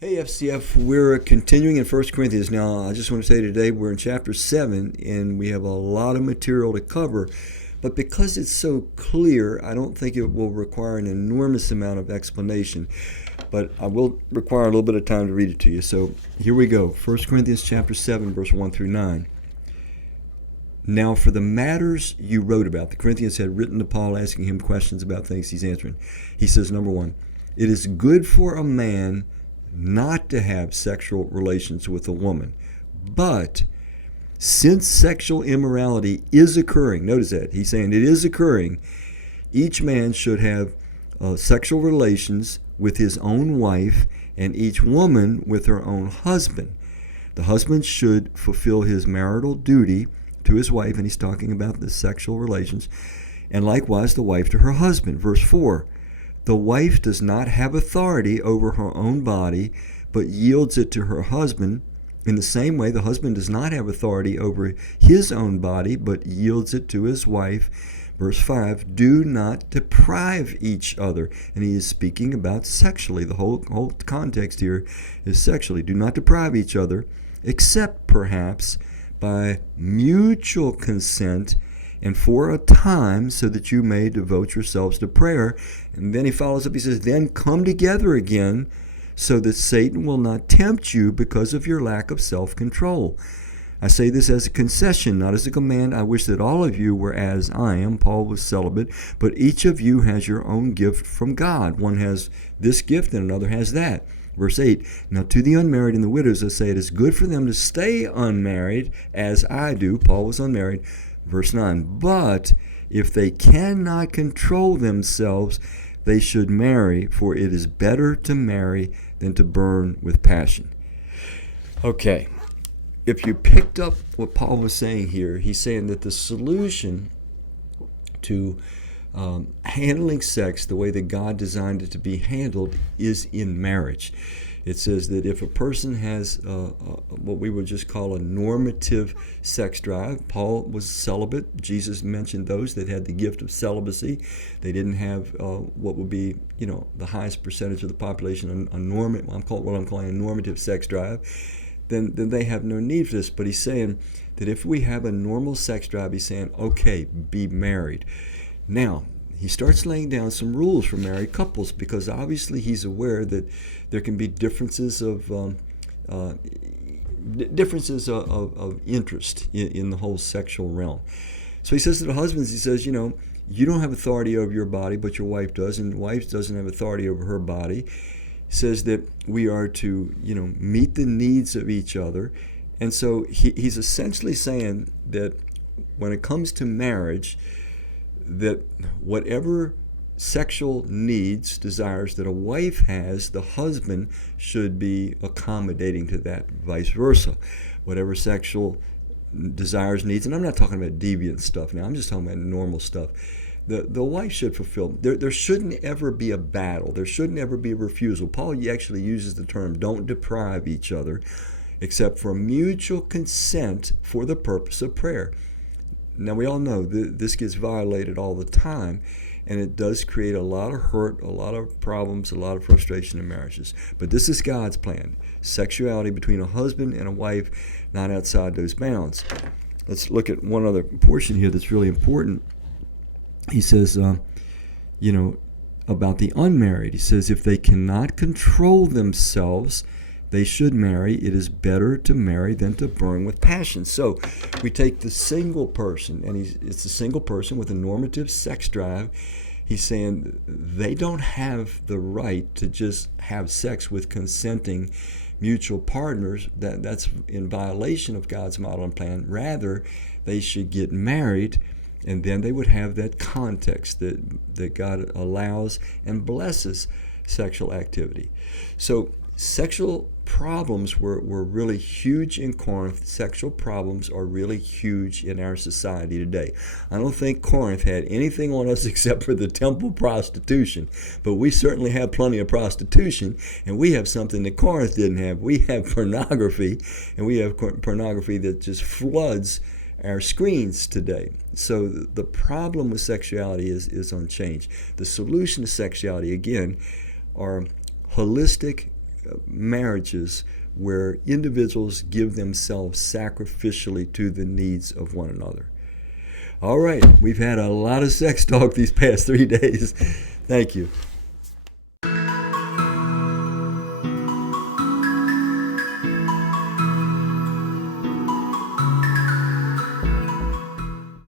Hey FCF, we're continuing in 1 Corinthians. Now, I just want to say today we're in chapter 7 and we have a lot of material to cover. But because it's so clear, I don't think it will require an enormous amount of explanation. But I will require a little bit of time to read it to you. So here we go. 1 Corinthians chapter 7, verse 1 through 9. Now for the matters you wrote about, the Corinthians had written to Paul asking him questions about things he's answering. He says, number 1, it is good for a man not to have sexual relations with a woman. But since sexual immorality is occurring, notice that, he's saying it is occurring, each man should have sexual relations with his own wife and each woman with her own husband. The husband should fulfill his marital duty to his wife, and he's talking about the sexual relations, and likewise the wife to her husband. Verse 4, the wife does not have authority over her own body, but yields it to her husband. In the same way, the husband does not have authority over his own body, but yields it to his wife. Verse 5, do not deprive each other. And he is speaking about sexually. The whole context here is sexually. Do not deprive each other, except perhaps by mutual consent and for a time, so that you may devote yourselves to prayer. And then he follows up, he says, then come together again, so that Satan will not tempt you because of your lack of self-control. I say this as a concession, not as a command. I wish that all of you were as I am. Paul was celibate, but each of you has your own gift from God. One has this gift and another has that. Verse 8, now to the unmarried and the widows I say it is good for them to stay unmarried, as I do. Paul was unmarried. Verse 9, but if they cannot control themselves, they should marry, for it is better to marry than to burn with passion. Okay, if you picked up what Paul was saying here, he's saying that the solution to handling sex the way that God designed it to be handled is in marriage. It says that if a person has what we would just call a normative sex drive, Paul was celibate. Jesus mentioned those that had the gift of celibacy. They didn't have what would be, the highest percentage of the population, what I'm calling a normative sex drive. Then they have no need for this. But he's saying that if we have a normal sex drive, he's saying, okay, be married. Now, he starts laying down some rules for married couples because obviously he's aware that there can be differences of interest in the whole sexual realm. So he says to the husbands, he says, you don't have authority over your body, but your wife does, and the wife doesn't have authority over her body. He says that we are to, meet the needs of each other. And so he's essentially saying that when it comes to marriage, that whatever sexual needs, desires that a wife has, the husband should be accommodating to that, vice versa. Whatever sexual desires, needs, and I'm not talking about deviant stuff now, I'm just talking about normal stuff. The wife should fulfill. There shouldn't ever be a battle. There shouldn't ever be a refusal. Paul actually uses the term, don't deprive each other, except for mutual consent for the purpose of prayer. Now, we all know this gets violated all the time, and it does create a lot of hurt, a lot of problems, a lot of frustration in marriages. But this is God's plan. Sexuality between a husband and a wife, not outside those bounds. Let's look at one other portion here that's really important. He says, about the unmarried. He says, if they cannot control themselves, they should marry. It is better to marry than to burn with passion. So we take the single person, and it's a single person with a normative sex drive. He's saying they don't have the right to just have sex with consenting mutual partners. That's in violation of God's model and plan. Rather, they should get married, and then they would have that context that God allows and blesses sexual activity. So sexual problems were really huge in Corinth. Sexual problems are really huge in our society today. I don't think Corinth had anything on us except for the temple prostitution, but we certainly have plenty of prostitution, and we have something that Corinth didn't have. We have pornography, and we have pornography that just floods our screens today. So the problem with sexuality is unchanged. The solution to sexuality, again, are holistic marriages where individuals give themselves sacrificially to the needs of one another. All right, we've had a lot of sex talk these past 3 days. Thank you.